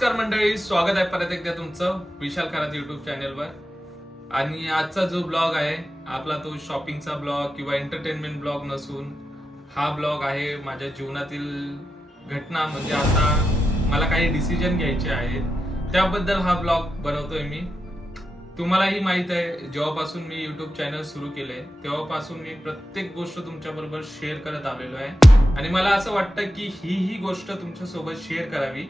नमस्कार मंडळी, स्वागत आहे परत एकदा तुमचं विशाल खरात युट्यूब चॅनलवर। आणि आजचा जो ब्लॉग आहे आपला तो शॉपिंगचा ब्लॉग किंवा एंटरटेनमेंट ब्लॉग नसून हा ब्लॉग आहे माझ्या जीवनातील घटना। म्हणजे आता मला काही डिसिजन घ्यायचे आहेत त्याबद्दल हा ब्लॉग बनवतोय मी। तुम्हालाही माहित आहे जेव्हापासून मी युट्यूब चॅनल सुरू केले तेव्हापासून मी प्रत्येक गोष्ट तुमच्याबरोबर शेअर करत आलेलो आहे आणि मला असं वाटतं की ही गोष्ट तुमच्यासोबत शेअर करावी,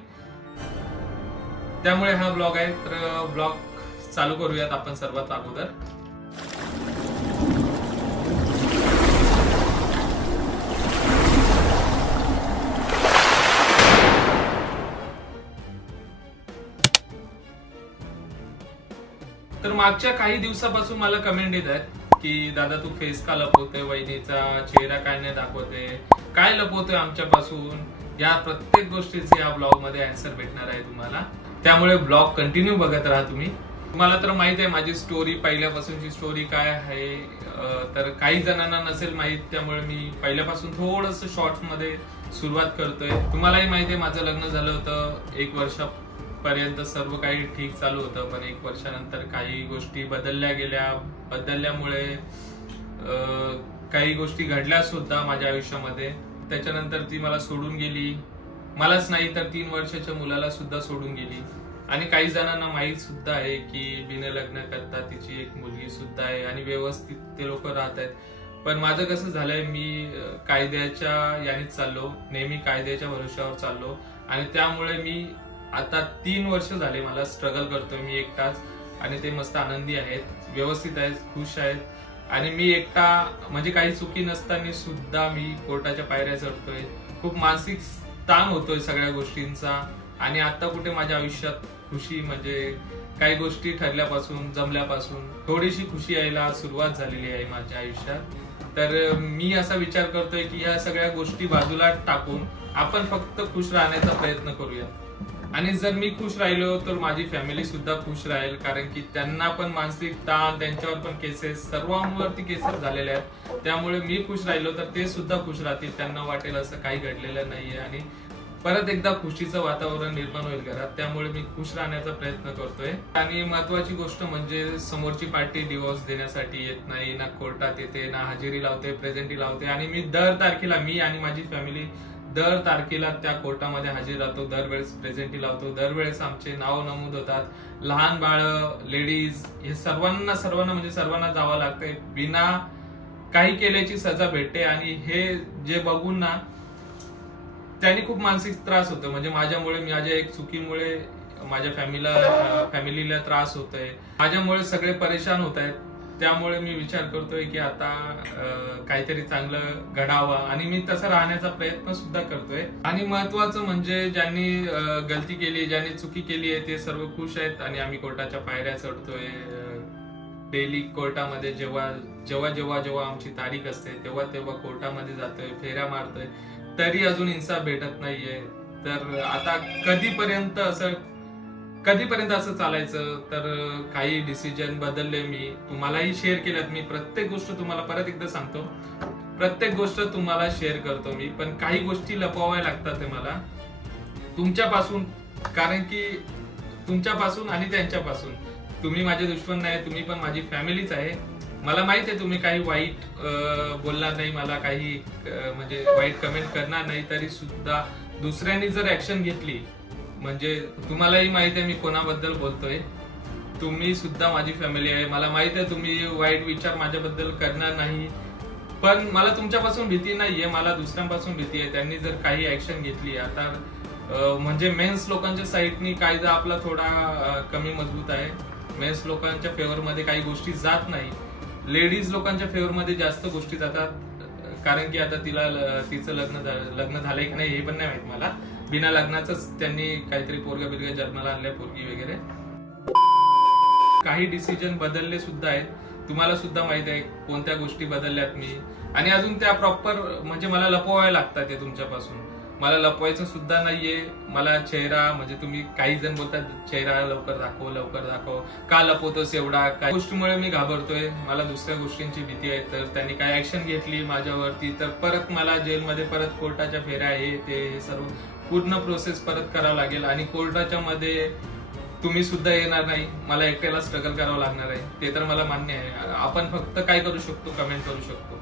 त्यामुळे हा ब्लॉग आहे। तर ब्लॉग चालू करूयात आपण सर्वात अगोदर। तर मागच्या काही दिवसापासून मला कमेंट येत आहेत की दादा तू फेस का लपवतोय, वहिनीचा चेहरा काय नाही दाखवते, काय लपवतोय आमच्यापासून। या प्रत्येक गोष्टीचे या ब्लॉग मध्ये आन्सर भेटणार आहे तुम्हाला, त्यामुळे ब्लॉग कंटिन्यू बघत राहा तुम्ही। तुम्हाला तर माहित आहे माझी स्टोरी, पहिल्यापासूनची स्टोरी काय आहे, तर काही जणांना नसेल माहित, त्यामुळे मी पहिल्यापासून थोडंसं शॉर्ट्स मध्ये सुरुवात करतोय। तुम्हालाही माहिती आहे माझं लग्न झालं होतं, 1 वर्षापर्यंत सर्व काही ठीक चालू होतं, पण 1 वर्षानंतर काही गोष्टी बदलल्यामुळे काही गोष्टी घडल्या सुद्धा माझ्या आयुष्यामध्ये। त्याच्यानंतर ती मला सोडून गेली, मलाच नाही तर 3 वर्षाच्या मुलाला सुद्धा सोडून गेली। आणि काही जणांना माहित सुद्धा आहे की बिना लग्न करता तिची एक मुलगी सुद्धा आहे आणि व्यवस्थित ते लोक राहत आहेत। पण माझं कसं झालंय, मी कायद्याच्या यानेच चाललो, नेहमी कायद्याच्या भरोश्यावर चाललो आणि त्यामुळे मी आता 3 वर्ष झाले मला स्ट्रगल करतोय मी एकटाच, आणि ते मस्त आनंदी आहेत, व्यवस्थित आहेत, खुश आहेत। आणि मी एकटा म्हणजे काही चुकी नसताना सुद्धा मी कोर्टाच्या पायऱ्या चढतोय, खूप मानसिक ताण होतोय सगळ्या गोष्टींचा। आणि आता कुठे माझ्या आयुष्यात खुशी, म्हणजे काही गोष्टी ठरल्यापासून जमल्यापासून थोडीशी खुशी यायला सुरुवात झालेली आहे माझ्या आयुष्यात। तर मी असा विचार करतोय की ह्या सगळ्या गोष्टी बाजूला टाकून आपण फक्त खुश राहण्याचा प्रयत्न करूया। आणि जर मी खुश राहिलो तर माझी फॅमिली सुद्धा खुश राहील, कारण की त्यांना पण मानसिक ताण, त्यांच्यावर पण केसेस, सर्वांवरती केसेस झालेले आहेत, त्यामुळे मी खुश राहिलो तर ते सुद्धा खुश राहतील, त्यांना वाटेल असं काही घडलेलं नाहीये आणि परत एकदा खुशीचं वातावरण निर्माण होईल घरात। त्यामुळे मी खुश राहण्याचा प्रयत्न करतोय। आणि महत्वाची गोष्ट म्हणजे समोरची पार्टी डिवोर्स देण्यासाठी येत नाही, ना कोर्टात येते, ना हजेरी लावते, प्रेझेंटी लावते। आणि मी दर तारखेला, मी आणि माझी फॅमिली दर तारखेला त्या कोर्टामध्ये हजेरी लावतो, दरवेळेस प्रेझेंटी लावतो, दरवेळेस आमचे नाव नमूद होतात। लहान बाळ, लेडीज, हे सर्वांना म्हणजे सर्वांना जावं लागतंय, बिना काही केल्याची सजा भेटते। आणि हे जे बघून ना त्यांनी खूप मानसिक त्रास होतो, म्हणजे माझ्यामुळे, माझ्या एक चुकीमुळे माझ्या फॅमिलीला त्रास होतोय, माझ्यामुळे सगळे परेशान होत आहेत। त्यामुळे मी विचार करतोय की आता काहीतरी चांगलं घडावं आणि मी तसं राहण्याचा प्रयत्न सुद्धा करतोय। आणि महत्वाचं म्हणजे ज्यांनी गलती केली, ज्यांनी चुकी केली आहे ते सर्व खुश आहेत आणि आम्ही कोर्टाच्या पायऱ्या चढतोय डेली कोर्टामध्ये। जेव्हा आमची तारीख असते तेव्हा कोर्टामध्ये जातोय, फेऱ्या मारतोय, तरी अजून इन्साफ भेटत नाहीये। तर आता कधीपर्यंत असं चालायचं। तर काही डिसिजन बदलले मी, तुम्हालाही शेअर केल्यात मी। प्रत्येक गोष्ट तुम्हाला परत एकदा सांगतो, प्रत्येक गोष्ट तुम्हाला शेअर करतो मी, पण काही गोष्टी लपवाव्या लागतात मला तुमच्यापासून, कारण की तुमच्यापासून आणि त्यांच्यापासून। तुम्ही माझे दुश्मन नाही, तुम्ही पण माझी फॅमिलीच आहे। मला माहित आहे तुम्ही काही वाईट बोलणार नाही, मला काही म्हणजे वाईट कमेंट करणार नाही, तरी सुद्धा दुसऱ्यांनी जर ऍक्शन घेतली, म्हणजे तुम्हालाही माहित आहे मी कोणाबद्दल बोलतोय, तुम्ही सुद्धा माझी फॅमिली आहे। मला माहित आहे तुम्ही वाईट विचार माझ्याबद्दल करणार नाही, पण मला तुमच्यापासून भीती नाहीये, मला दुसऱ्यांपासून भीती आहे। त्यांनी जर काही ऍक्शन घेतली, आता म्हणजे मेन्स लोकांच्या साईडनी कायदा आपला थोडा कमी मजबूत आहे, मेन्स लोकांच्या फेवर मध्ये काही गोष्टी जात नाही, लेडीज लोकांच्या फेवर मध्ये जास्त गोष्टी जातात। कारण की आता तिचं लग्न झालंय की नाही हे पण नाही माहित मला, बिना लग्नाचंच त्यांनी काहीतरी पोरगा बिरगा जन्माला आणलाय, पोरगी वगैरे। काही डिसिजन बदलले सुद्धा आहेत, तुम्हाला सुद्धा माहित आहे कोणत्या गोष्टी बदलल्यात मी, आणि अजून त्या प्रॉपर म्हणजे मला लपवाव्या लागतात ते तुमच्यापासून। मला लपवायचं सुद्धा नाहीये. मला चेहरा म्हणजे तुम्ही काही जण बोलतात चेहरा लवकर दाखव, का लपवतोस एवढा, काही गोष्टीमुळे मी घाबरतोय, मला दुसऱ्या गोष्टींची भीती आहे. तर त्यांनी काय ऍक्शन घेतली माझ्यावरती तर परत मला जेलमध्ये परत कोर्टाच्या फेऱ्या हे ते सर्व पूर्ण प्रोसेस परत करावं लागेल. आणि कोर्टाच्या मध्ये तुम्ही सुद्धा येणार नाही, मला एकट्याला स्ट्रगल करावं लागणार आहे. ते तर मला मान्य आहे. आपण फक्त काय करू शकतो, कमेंट करू शकतो.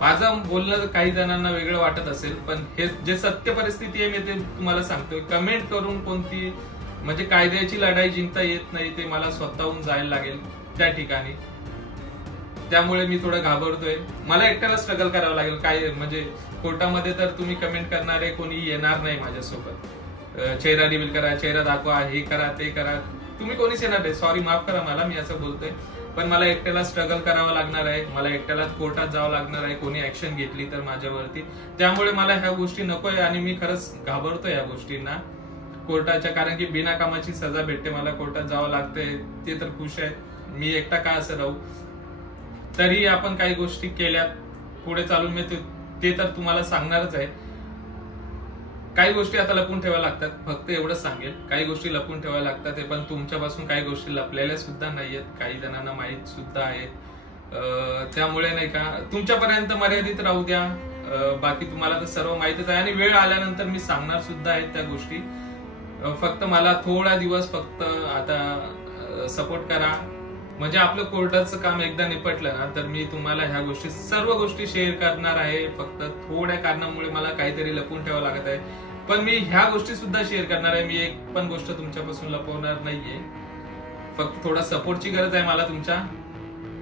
माझं बोलणं काही जणांना वेगळं वाटत असेल, पण हे जे सत्य परिस्थिती आहे मी ते तुम्हाला सांगतोय. कमेंट करून कोणती म्हणजे कायद्याची लढाई जिंकता येत नाही, ते मला स्वतःहून जायला लागेल त्या ठिकाणी. त्यामुळे मी थोडं घाबरतोय, मला एकट्याला स्ट्रगल करावं लागेल. काय म्हणजे कोर्टामध्ये तर तुम्ही कमेंट करणारे कोणी येणार नाही माझ्यासोबत. चेहरा रिव्हील करा, चेहरा दाखवा, हे करा ते करा, तुम्ही कोणीच येणार नाही. सॉरी, माफ करा मला, मी असं बोलतोय. पण मला एकट्याला स्ट्रगल करावं लागणार आहे, मला एकट्याला कोर्टात जावं लागणार आहे कोणी ऍक्शन घेतली तर माझ्यावरती. त्यामुळे मला ह्या गोष्टी नकोय आणि मी खरंच घाबरतोय या गोष्टींना कोर्टाच्या. कारण की बिना कामाची सजा भेटते, मला कोर्टात जावं लागतंय. ते तर खुश आहे, मी एकटा का असं राहू. तरी आपण काही गोष्टी केल्यात पुढे चालून मी ते तर तुम्हाला सांगणारच आहे. काही गोष्टी आता लपून ठेवायला लागतात, फक्त एवढंच सांगेल. काही गोष्टी लपून ठेवायला लागतात, पण तुमच्यापासून काही गोष्टी लपलेल्या सुद्धा नाहीयेत, काही जणांना माहित सुद्धा आहेत. त्यामुळे नाही का तुमच्यापर्यंत मर्यादित राहू द्या. बाकी तुम्हाला तर सर्व माहितच आहे आणि वेळ आल्यानंतर मी सांगणार सुद्धा आहेत त्या गोष्टी. फक्त मला थोडा दिवस फक्त आता सपोर्ट करा. म्हणजे आपलं कोर्टाचं काम एकदा निपटलं ना तर मी तुम्हाला ह्या गोष्टी सर्व गोष्टी शेअर करणार आहे. फक्त थोड्या कारणामुळे मला काहीतरी लपून ठेवावं लागत आहे, पण मी ह्या गोष्टी सुद्धा शेअर करणार आहे. मी एक पण गोष्ट तुमच्यापासून लपवणार नाहीये. फक्त थोडा सपोर्टची गरज आहे मला तुमच्या.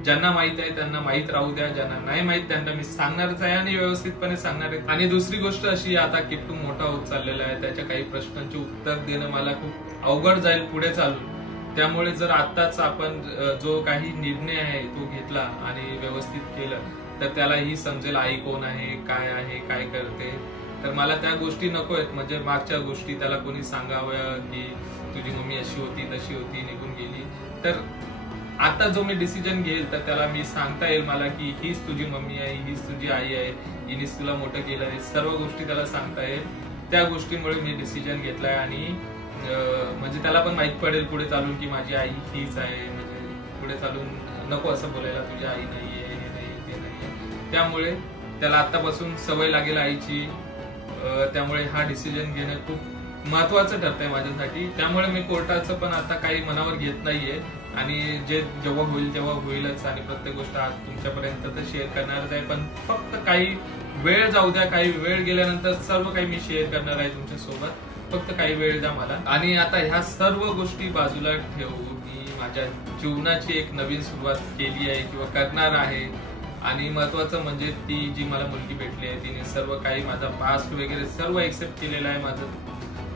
ज्यांना माहित आहे त्यांना माहित राहू द्या, ज्यांना नाही माहित त्यांना मी सांगणारच आहे आणि व्यवस्थितपणे सांगणार आहे. आणि दुसरी गोष्ट अशी, आता किट्टू मोठा होत चाललेला आहे, त्याच्या काही प्रश्नांचे उत्तर देणं मला खूप अवघड जाईल पुढे चालून. त्यामुळे जर आताच आपण जो काही निर्णय आहे तो घेतला आणि व्यवस्थित केलं तर त्यालाही समजेल आई कोण आहे, काय करते. तर मला त्या गोष्टी नको आहेत, म्हणजे मागच्या गोष्टी त्याला कोणी सांगावं की तुझी मम्मी अशी होती तशी होती निघून गेली. तर आता जो मी डिसिजन घेईल तर त्याला मी सांगता येईल मला की हीच तुझी मम्मी आहे, हीच तुझी आई आहे, हिनेच तुला मोठं केलं आहे, सर्व गोष्टी त्याला सांगता येईल. त्या गोष्टीमुळे मी डिसिजन घेतलाय आणि म्हणजे त्याला पण माहित पडेल पुढे चालून की माझी आई हीच आहे. म्हणजे पुढे चालून नको असं बोलायला तुझी आई नाहीये, हे नाही ते नाहीये. त्यामुळे त्याला आतापासून सवय लागेल आईची. त्यामुळे हा डिसिजन घेणं खूप महत्वाचं ठरतंय माझ्यासाठी. त्यामुळे मी कोर्टाचं पण आता काही मनावर घेत नाहीये आणि जे जेव्हा होईल तेव्हा होईलच. आणि प्रत्येक गोष्ट आज तुमच्यापर्यंत तर शेअर करणारच आहे, पण फक्त काही वेळ जाऊ द्या. काही वेळ गेल्यानंतर सर्व काही मी शेअर करणार आहे तुमच्या सोबत. फक्त काही वेळ द्या मला. आणि आता ह्या सर्व गोष्टी बाजूला ठेवून मी माझ्या जीवनाची एक नवीन सुरुवात केली आहे किंवा करणार आहे. आणि महत्वाचं म्हणजे ती जी मला मुलगी भेटली आहे तिने सर्व काही माझा पास्ट वगैरे सर्व एक्सेप्ट केलेलं आहे. माझं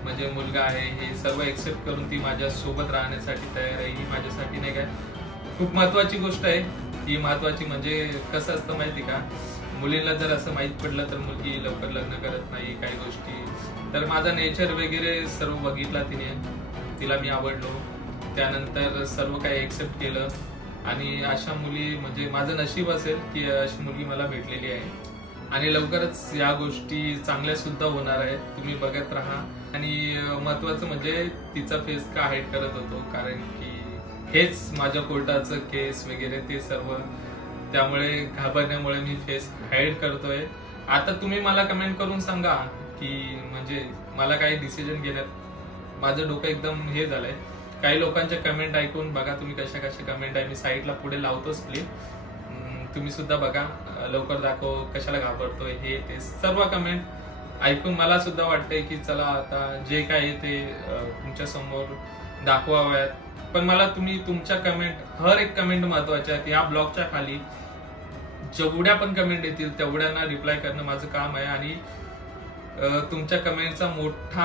म्हणजे मुलगा आहे हे सर्व एक्सेप्ट करून ती माझ्या सोबत राहण्यासाठी तयार आहे. ही माझ्यासाठी नाही काय खूप महत्वाची गोष्ट आहे. ही महत्वाची म्हणजे कसं असतं माहिती का, मुलीला जर असं माहित पडलं तर मुलगी लवकर लग्न करत नाही काही गोष्टी. तर माझा नेचर वगैरे सर्व बघितला तिने, तिला मी आवडलो, त्यानंतर सर्व काही एक्सेप्ट केलं. आणि अशा मुली म्हणजे माझं नशीब असेल की अशी मुलगी मला भेटलेली आहे. आणि लवकरच या गोष्टी चांगल्या सुद्धा होणार आहेत, तुम्ही बघत राहा. आणि महत्वाचं म्हणजे तिचा फेस का हाईड करत होतो, कारण की हेच माझ्या कोर्टाचं केस वगैरे ते सर्व, त्यामुळे घाबरण्यामुळे मी फेस हाईड करतोय. आता तुम्ही मला कमेंट करून सांगा की म्हणजे मला काही डिसिजन घेण्यात माझं डोकं एकदम हे झालंय. काही लोकांच्या कमेंट ऐकून बघा तुम्ही कशा कमेंट आहे, मी साईडला पुढे लावतोच क्लिप, तुम्ही सुद्धा बघा. लवकर दाखव, कशाला घाबरतोय, हे ते सर्व कमेंट ऐकून मला सुद्धा वाटतंय की चला आता जे काय ते तुमच्या समोर दाखवाव्यात. पण मला तुम्ही तुमच्या कमेंट, हर एक कमेंट महत्वाच्या आहेत. या ब्लॉगच्या खाली जेवढ्या पण कमेंट येतील तेवढ्यांना रिप्लाय करणं माझं काम आहे. आणि तुमच्या कमेंटचा मोठा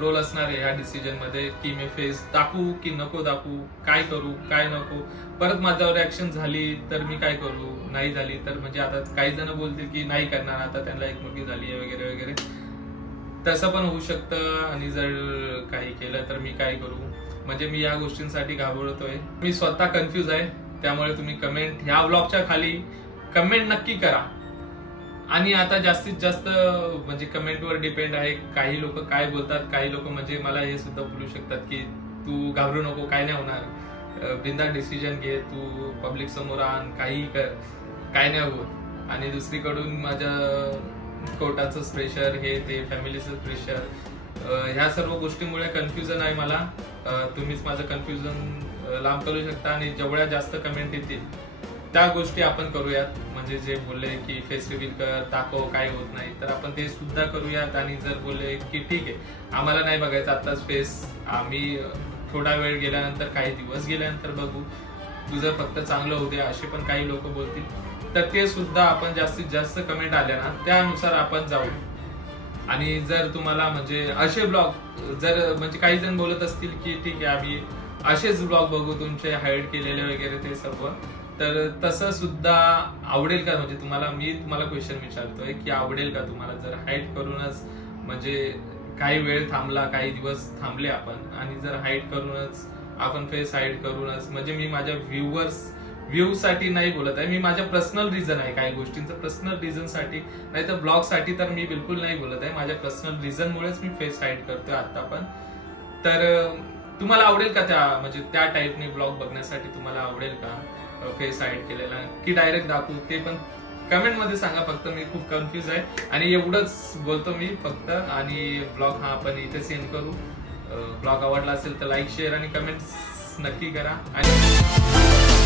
रोल असणार आहे ह्या डिसिजन मध्ये की मी फेस दाखवू की नको दाखवू, काय करू काय नको. परत माझ्यावर ऍक्शन झाली तर मी काय करू, नाही झाली तर म्हणजे आता काही जण बोलतील की नाही करणार, आता त्यांना एक मुलगी झाली आहे वगैरे वगैरे, तसं पण होऊ शकतं. आणि जर काही केलं तर मी काय करू, म्हणजे मी या गोष्टींसाठी घाबरतोय. मी स्वतः कन्फ्युज आहे. त्यामुळे तुम्ही कमेंट ह्या ब्लॉगच्या खाली कमेंट नक्की करा आणि आता जास्तीत जास्त म्हणजे कमेंटवर डिपेंड आहे. काही लोक काय बोलतात, काही लोक म्हणजे मला हे सुद्धा बोलू शकतात की तू घाबरू नको, काय नाही होणार, बिंदास डिसिजन घे, तू पब्लिक समोर आण, काही कर, काय नाही होत. आणि दुसरीकडून माझ्या कोर्टाचं प्रेशर, हे ते फॅमिलीचं प्रेशर, ह्या सर्व गोष्टीमुळे कन्फ्युजन आहे मला. तुम्हीच माझं कन्फ्युजन लांब करू शकता आणि जेवढ्या जास्त कमेंट येतील त्या गोष्टी आपण करूयात. म्हणजे जे बोलले की फेस रिव्हील कर, दाखव, काय होत नाही, तर आपण ते सुद्धा करूयात. आणि जर बोलले की ठीक आहे आम्हाला नाही बघायचं आताच फेस, आम्ही थोडा वेळ गेल्यानंतर, काही दिवस गेल्यानंतर बघू, तुझं फक्त चांगलं होऊ दे, असे पण काही लोक बोलतील, तर ते सुद्धा आपण जास्तीत जास्त कमेंट आल्या ना त्यानुसार आपण जाऊ. आणि जर तुम्हाला म्हणजे असे ब्लॉग, जर म्हणजे काही जण बोलत असतील की ठीक आहे आम्ही असेच ब्लॉग बघू तुमचे हाईड केलेले वगैरे ते सर्व, तर तसं सुद्धा आवडेल का? म्हणजे मी तुम्हाला क्वेश्चन विचारतोय की आवडेल का तुम्हाला जर हाईड करूनच, म्हणजे काही वेळ थांबला, काही दिवस थांबले आपण, आणि जर हाईड करूनच आपण फेस हाईड करूनच, म्हणजे मी माझ्या व्ह्यू साठी नाही बोलत आहे, मी माझ्या पर्सनल रिझन आहे, काही गोष्टींचं पर्सनल रिझन साठी, नाही तर ब्लॉग साठी तर मी बिलकुल नाही बोलत आहे, माझ्या पर्सनल रिझन मुळेच मी फेस हाईड करतोय आता पण. तर तुम्हाला आवडेल का म्हणजे त्या टाईपने ब्लॉग बघण्यासाठी तुम्हाला आवडेल का फेस हाईड केलेला, की डायरेक्ट दाखवू, ते पण कमेंट मध्ये सांगा. फक्त मी खूप कन्फ्युज आहे आणि एवढंच बोलतो मी फक्त. आणि ब्लॉग हा आपण इथे सेंड करू. ब्लॉग आवडला असेल तर लाईक, शेअर आणि कमेंट नक्की करा. आणि